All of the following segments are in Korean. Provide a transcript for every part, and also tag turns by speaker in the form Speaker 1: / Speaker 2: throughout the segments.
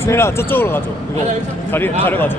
Speaker 1: 세라 저쪽으로 가죠. 이거 가리 가려가죠.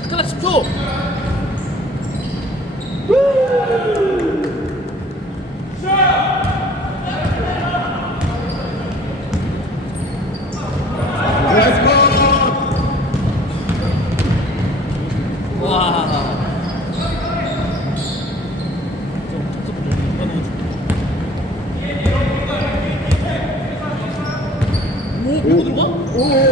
Speaker 2: 잠깐만 10초. 와. 오, 이거 들어가?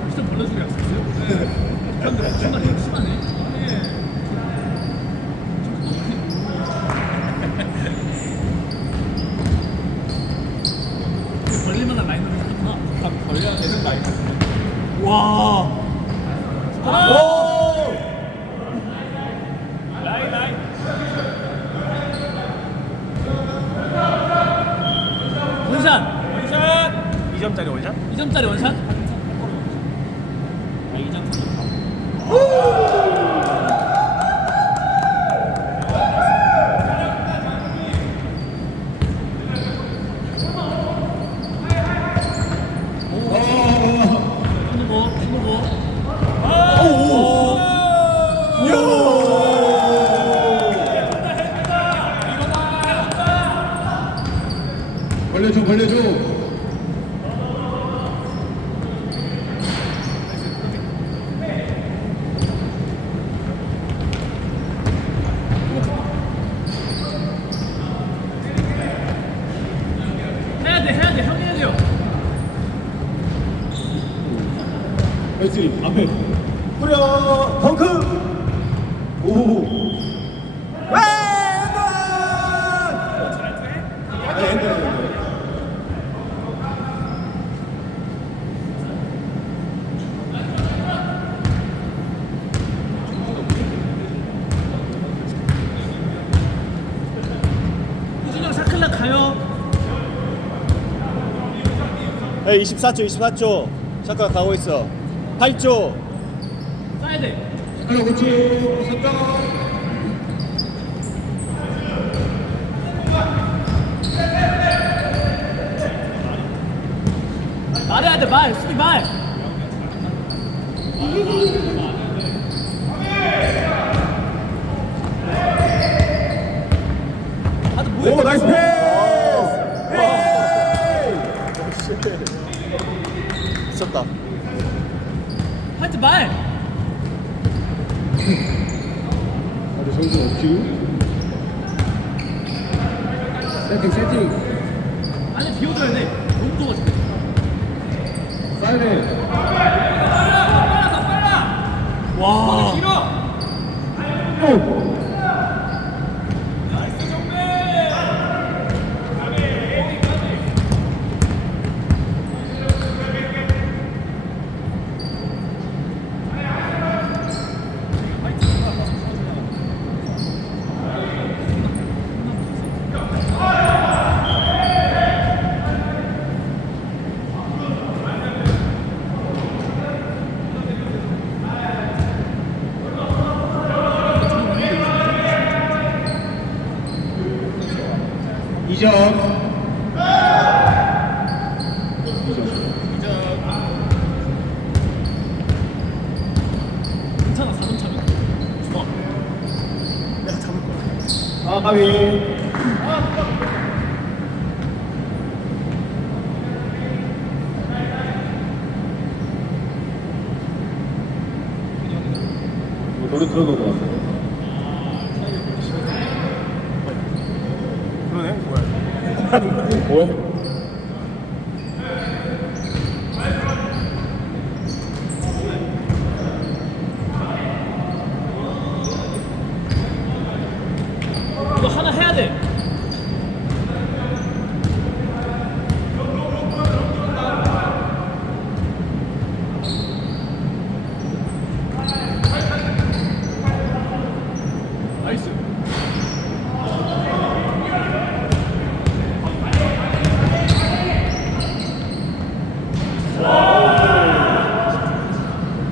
Speaker 2: 진짜 벌레 소리 안 썼어요? 편들 정말 되게 심하네. 걸릴만한 라인업이 있구나.
Speaker 1: 다 걸려야 되는 거 아니야?
Speaker 2: 와.
Speaker 1: 오! 라인 라인.
Speaker 2: 원샷.
Speaker 1: 원샷. 2점짜리 원샷?
Speaker 2: 2점짜리 원샷. 아, 2점. 스
Speaker 3: 나이스 앞에
Speaker 1: 뿌려. 덩크.
Speaker 3: 오
Speaker 1: 왼발.
Speaker 3: 아니 핸드 핸드
Speaker 2: 우준형 사클락 가요.
Speaker 1: 네, 24초, 24초. 잠깐 가고 있어. 8초.
Speaker 2: 쏴야 돼.
Speaker 3: 하나 5초 3점
Speaker 2: 말해야 돼, 말. 수비 말. 뭐야
Speaker 4: 뭐야?
Speaker 2: 이거 하나 해야 돼 나이스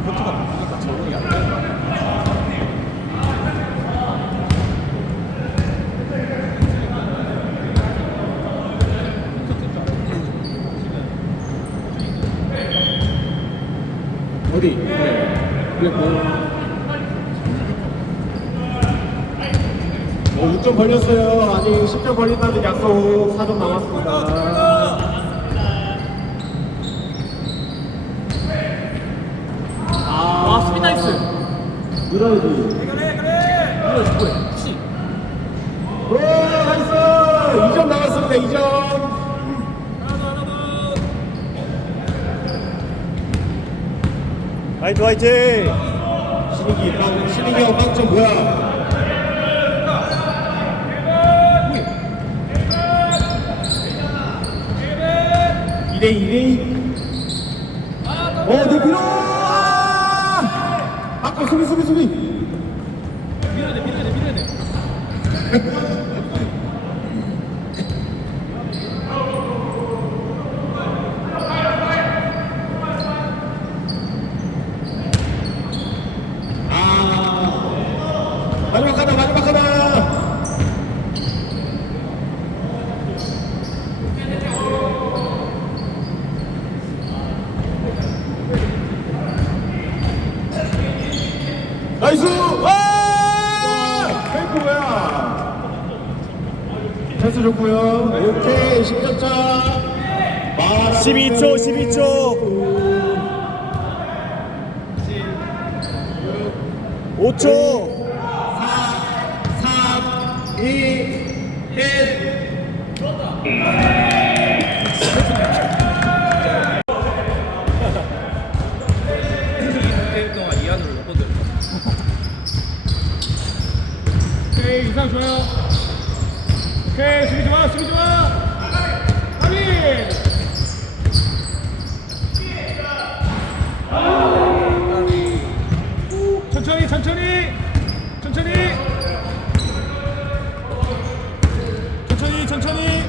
Speaker 4: 포트가 바쁘니까 적응이 안돼
Speaker 1: 그래. 그래, 뭐. 어, 6점 벌렸어요. 아직 10점 벌린다는 약속 4점 남았습니다.
Speaker 2: 와 수비 나이스
Speaker 1: 밀어야지.
Speaker 2: 이거 누구야 혹시
Speaker 1: 오, 나이스! 2점 남았습니다, 2점.
Speaker 4: 화이팅 화이팅
Speaker 1: 신이기, 빵, 신이기 형 빵점 뭐야? 이대 2대2 어! 아! 아까 수비, 수비, 수비!
Speaker 2: 밀어야 돼 밀어야 돼 밀어야 돼
Speaker 1: 아! 마지막 하나, 마지막 하나! 나이스! 와! 페이크 뭐야? 패스 좋고요. 오케이, 10점 차.
Speaker 4: 12초 12초 5초.
Speaker 1: 3, 2, 1.
Speaker 2: 게임 동안 이한으로 몇번 들었어 오케이 이상 좋아요. 오케이 수비 좋아 수비 좋아 빨리 천천히 천천히. 천천히 천천히.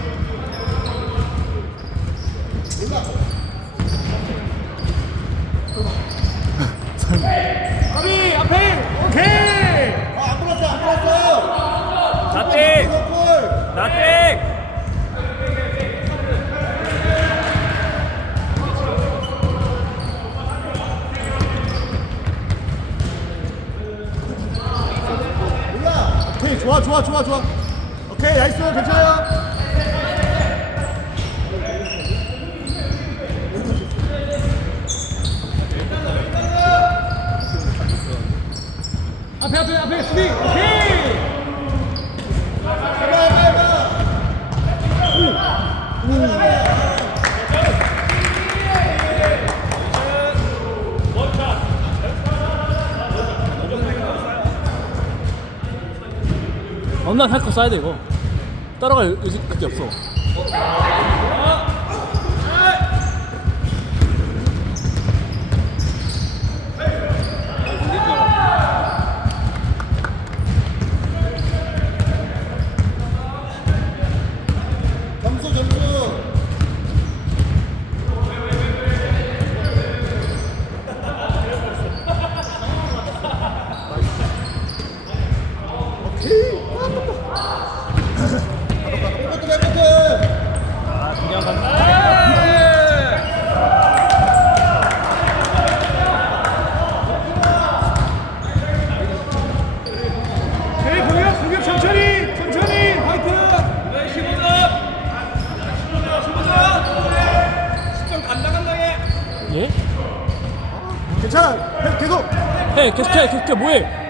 Speaker 2: 까비 앞에. 오케이.
Speaker 4: 아안 불었어 안 불었어
Speaker 2: 나땡.
Speaker 4: 골
Speaker 2: 나땡
Speaker 4: 몰라 오케이 좋아 좋아 좋아. 오케이 나이스. 괜찮아요.
Speaker 2: 앞에 앞에 앞에 수비. 오케이 엄나 할거 써야 돼 이거. 따라갈 의지 그게 없어 해 계속해 계속해 뭐해?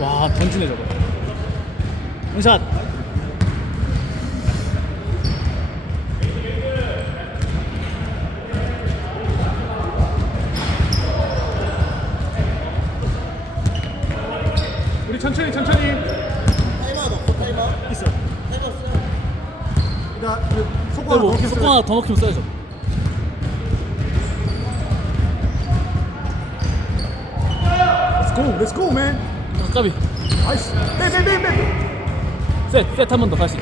Speaker 2: 와 던지네 저거. 원샷.
Speaker 1: 우리 천천히 천천히
Speaker 4: 있어. 그러니까 그 속공
Speaker 2: 뭐
Speaker 4: 넣겠어요.
Speaker 2: 속공 하나 더 넣기면 써야죠.
Speaker 4: Let's go, let's go, man.
Speaker 2: 아, 까비.
Speaker 4: 나이스. 빼빼빼빼.
Speaker 2: 셋, 셋 한 번 더 다시.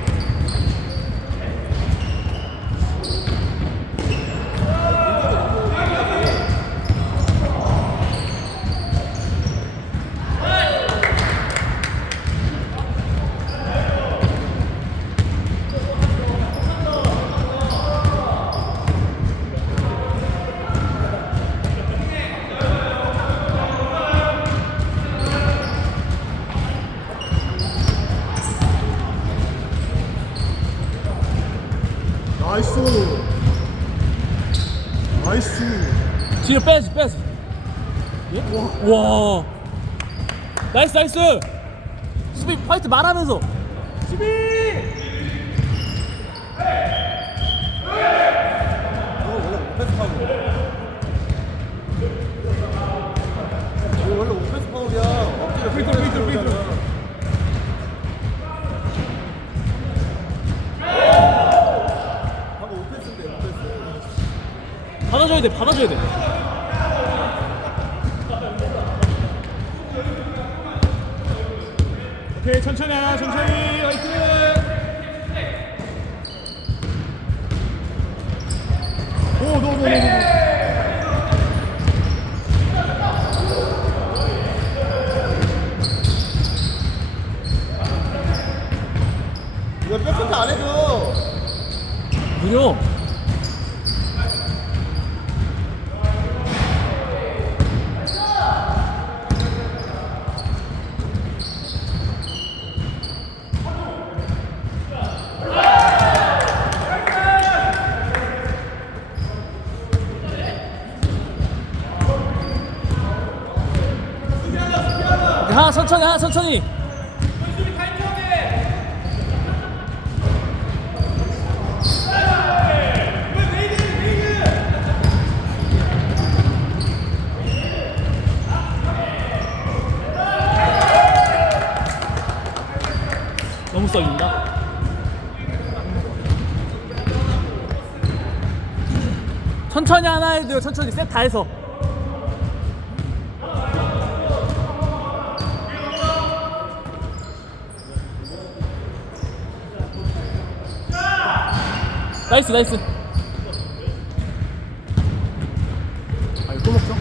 Speaker 4: 나이스. 나이스.
Speaker 2: 뒤로 빼야지, 빼야지. 예? 와. 나이스, 나이스. 수비 파이트 말하면서. 수비.
Speaker 4: 이거 원래 오펜스 파울이야. 엎드려
Speaker 1: 삐뚤 삐뚤 삐뚤
Speaker 4: 방금 오펜스인데 오펜스.
Speaker 2: 받아줘야 돼, 받아줘야 돼.
Speaker 1: 오케이 천천히 하나 천천히 화이팅 오노노노노
Speaker 4: 이거 백컨트 안 해줘.
Speaker 2: 무려. 하나 천천히 하나 천천히. 너무 썰린다. 천천히 하나 해도 천천히. 셋 다 해서 나이스 나이스 아 이거 또 먹죠?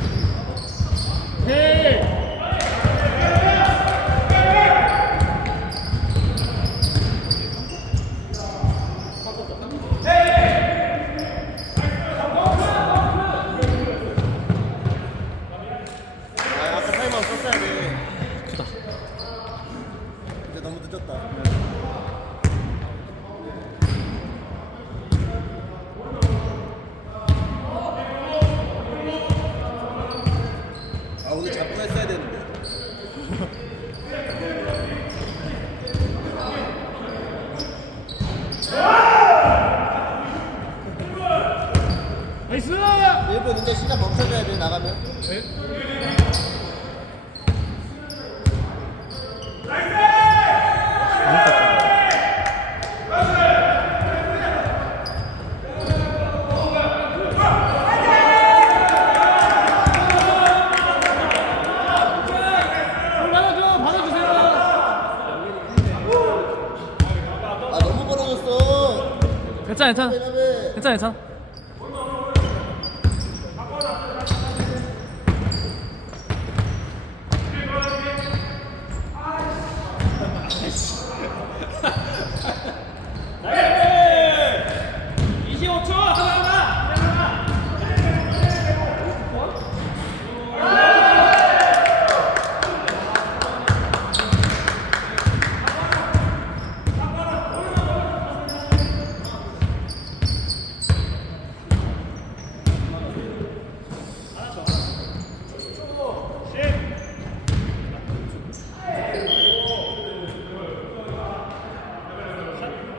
Speaker 4: 아, 아까 타임아웃 썼어야 돼.
Speaker 2: 크다
Speaker 4: 근데 너무 근데 시간 멈춰줘야 돼 나가면.
Speaker 2: 볼 받아줘 받아주세요
Speaker 4: 아 너무 벌어졌어.
Speaker 2: 괜찮아 괜찮아. 괜찮아 괜찮아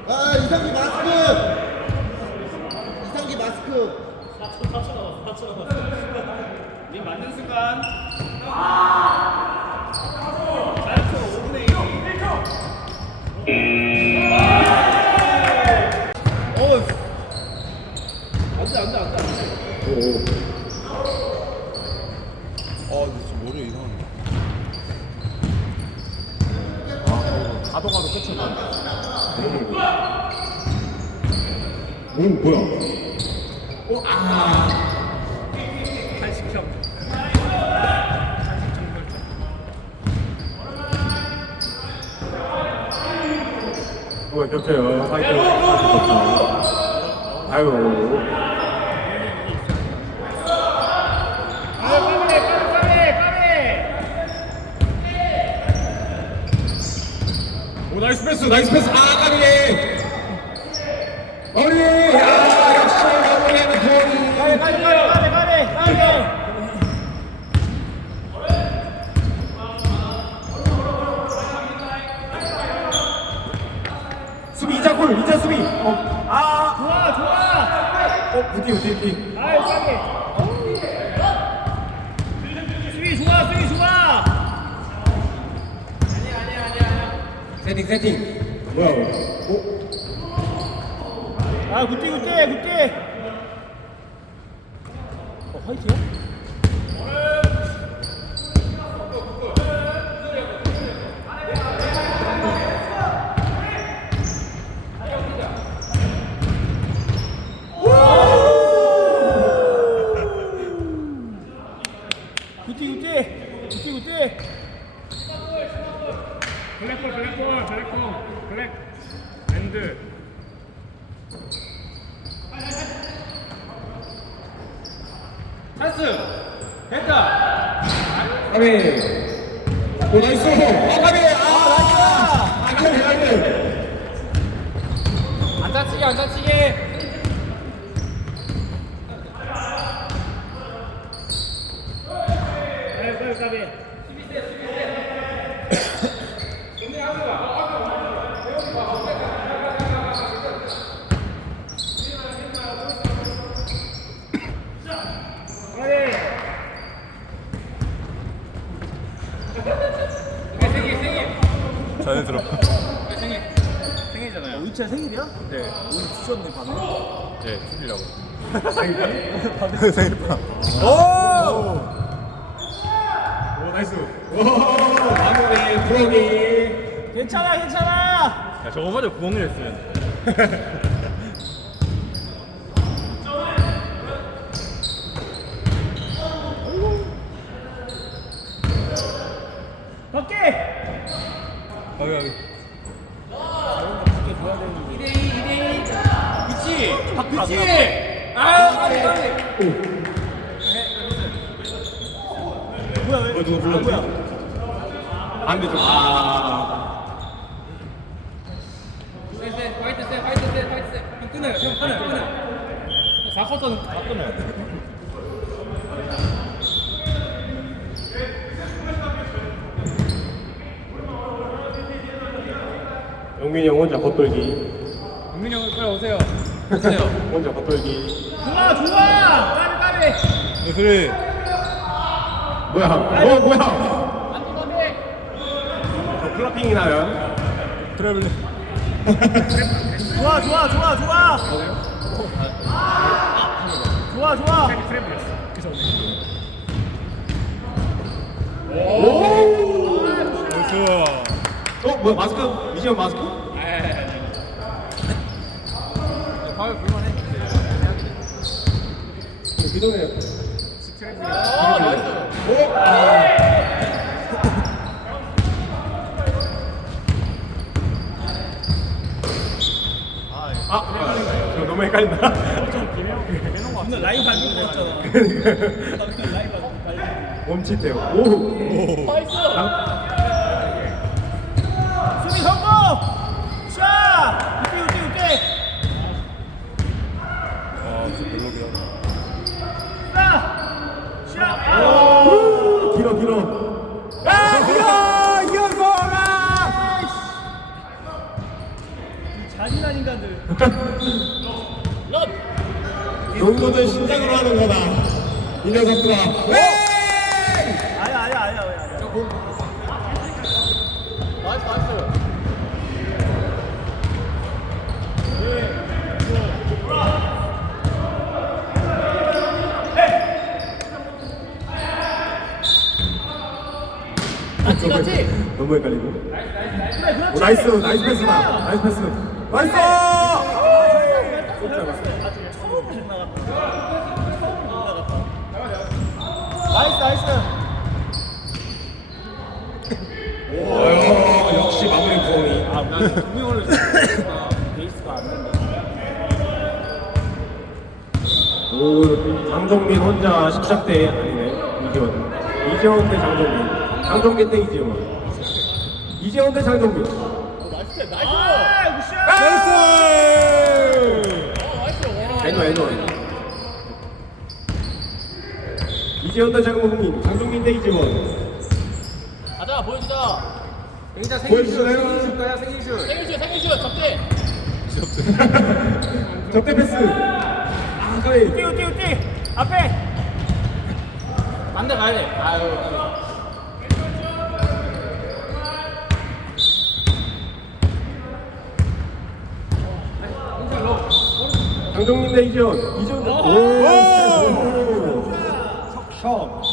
Speaker 4: 아 이상기 마스크. 이상기 마스크.
Speaker 1: 오 뭐야?
Speaker 2: 한식형
Speaker 1: 어 겹쳐요. 화이팅. 아이고. 나이스 패스 나이스 패스. 아 까비 어리. 아 역시 마무리하는 포니 수비 이자 골 이자 수비. 어 아
Speaker 2: 좋아 좋아.
Speaker 1: 어 부디 부디 부디
Speaker 2: 아이. 까비 수비 좋아 수비 좋아
Speaker 1: 세팅 세팅 뭐야 어?
Speaker 2: 아 굿띠 굿띠 굿띠 어 화이트야? 굿띠 굿띠 굿띠 굿띠 블랙볼 블랙볼 블랙볼 블랙 밴드 찬스! 됐다!
Speaker 1: 까비! 오 나이스 아 나이스 아 까비
Speaker 2: 안 다치게 안 다치게 아유 까비 까비
Speaker 4: 자연스러워.
Speaker 2: 생일 생일이잖아요
Speaker 4: 우이차 생일이야?
Speaker 2: 네
Speaker 4: 오늘 주셨네 밤에.
Speaker 2: 네, 술이라고.
Speaker 4: 생일빵. 오.
Speaker 1: 오 나이스 오 마무리 프로기
Speaker 2: 괜찮아 괜찮아
Speaker 4: 야 저거마저 구멍을 했으면.
Speaker 2: 밖에
Speaker 4: 여기 여기.
Speaker 2: 그치 그치 아유 까비 까비 뭐야 왜
Speaker 1: 어 누가 불렀지? 안돼 좀아
Speaker 2: 셋셋 화이트 셋 화이트 셋 화이트 셋 끊어요 형 끊어요 끊어요 4쿼터는 다 끊어요
Speaker 1: 영민이 형 혼자 겉돌기
Speaker 2: 국민이 형 빨리 오세요 오세요
Speaker 1: 혼자 겉돌기
Speaker 2: 좋아 좋아 까비 예술이.
Speaker 1: 뭐야? 어 뭐야?
Speaker 5: 안돼 안돼
Speaker 1: 저 클라핑이 나요?
Speaker 2: 트래블링. 좋아 좋아 좋아 좋아. 좋아 좋아. 좋아.
Speaker 1: 어 뭐야 마스크? 미션 마스크?
Speaker 5: 파울 불만해
Speaker 1: 그 전에
Speaker 5: 아 나이스
Speaker 1: 아 저 너무 헷갈린다.
Speaker 2: 오늘 라인 밟으면 됐잖아. 라인 밟고
Speaker 1: 멈칫해요. 오.
Speaker 5: 나이스
Speaker 2: 수
Speaker 1: 농구는 신장으로 하는 거다. 이 녀석들아. 왜?
Speaker 2: 아니야 아니야 아니야 아니야.
Speaker 5: 나이스 나이스 같이 같이
Speaker 1: 너무 헷갈리고. 오, 나이스 나이스 패스다. 나이스 패스. 나이스.
Speaker 2: 나이스 나이스.
Speaker 1: 어, 역시 마무리 구원이.
Speaker 2: 아, 난 동명을 베이스가 안 된다.
Speaker 1: 오, 장정민 혼자 13대 아니네. 이재원. 이재원 대 장정민. 장정민 대 이재원. 이재원 대 장정민.
Speaker 5: 나이스! 나이스!
Speaker 1: 에노 에노. 이재원 대 장정민. 장정민 대 이재원.
Speaker 5: 가자 보여주자
Speaker 1: 굉장히 보여주시나요?
Speaker 5: 생일슛 생일슛 접대
Speaker 1: 접대 패스.
Speaker 2: 우띠 우띠 우띠 앞에.
Speaker 5: 반대 가야 돼. 아유
Speaker 1: 강동민 대 이지원. 이지원 어. 오! 석션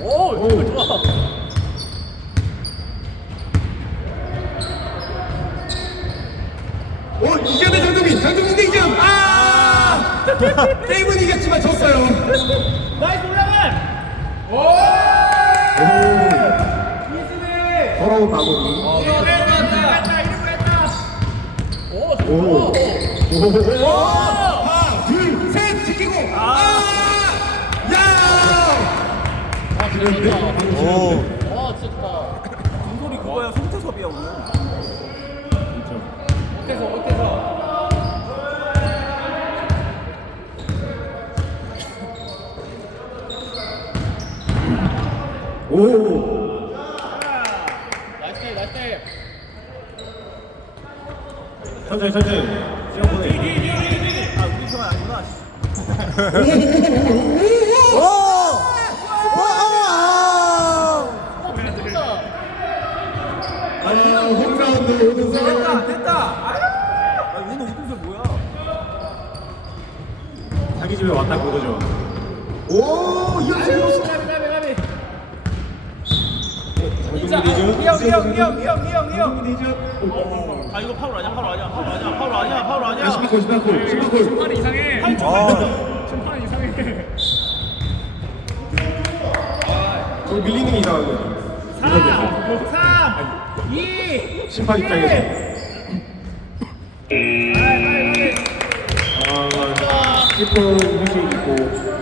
Speaker 5: 오,
Speaker 1: 오.
Speaker 5: 좋아.
Speaker 1: 오, 이재원 대 장정민. 장정민 대 이재원. 아! 게임은 이겼지만 졌어요.
Speaker 2: 나이스 올라가!
Speaker 1: 오. 더러운 마무리.
Speaker 2: 했다 이런 거 했다!
Speaker 5: 오
Speaker 1: 오.
Speaker 5: 좋아
Speaker 1: 오. 하나, 둘, 셋, 지키고. 아! 야!
Speaker 5: 아 진짜 좋다
Speaker 2: 오.
Speaker 5: 와 진짜 좋다
Speaker 2: 중소리 그거야 송태섭이야 오늘.
Speaker 5: 어때서 어때서
Speaker 1: 오.
Speaker 5: 나이스 테이 나이스 테이
Speaker 1: 천천히, 천천히. 시간 보내.
Speaker 2: 아 우리 편은 아니구나. 씨.
Speaker 5: 어 좋다
Speaker 1: 아, 홈라운드 오는
Speaker 2: 됐다
Speaker 1: 자기 집에 왔다고 그러죠. 오, 이현수 선수. 진짜 이형
Speaker 2: 이형 이형 이형 이형 이형 아 이거 파울 아니야 파울 아니야 파울 아니야 파울 아니야 파울 아니야
Speaker 1: 10만 골, 10만 골, 10만 골.
Speaker 5: 팔이 이상해.
Speaker 2: 팔 아.
Speaker 5: 정말 이상해.
Speaker 1: 저 밀리는 게 이상하거든요.
Speaker 2: 4, 3, 2,
Speaker 1: 심판 입장에서. 1. 예쁜 형식이 있고.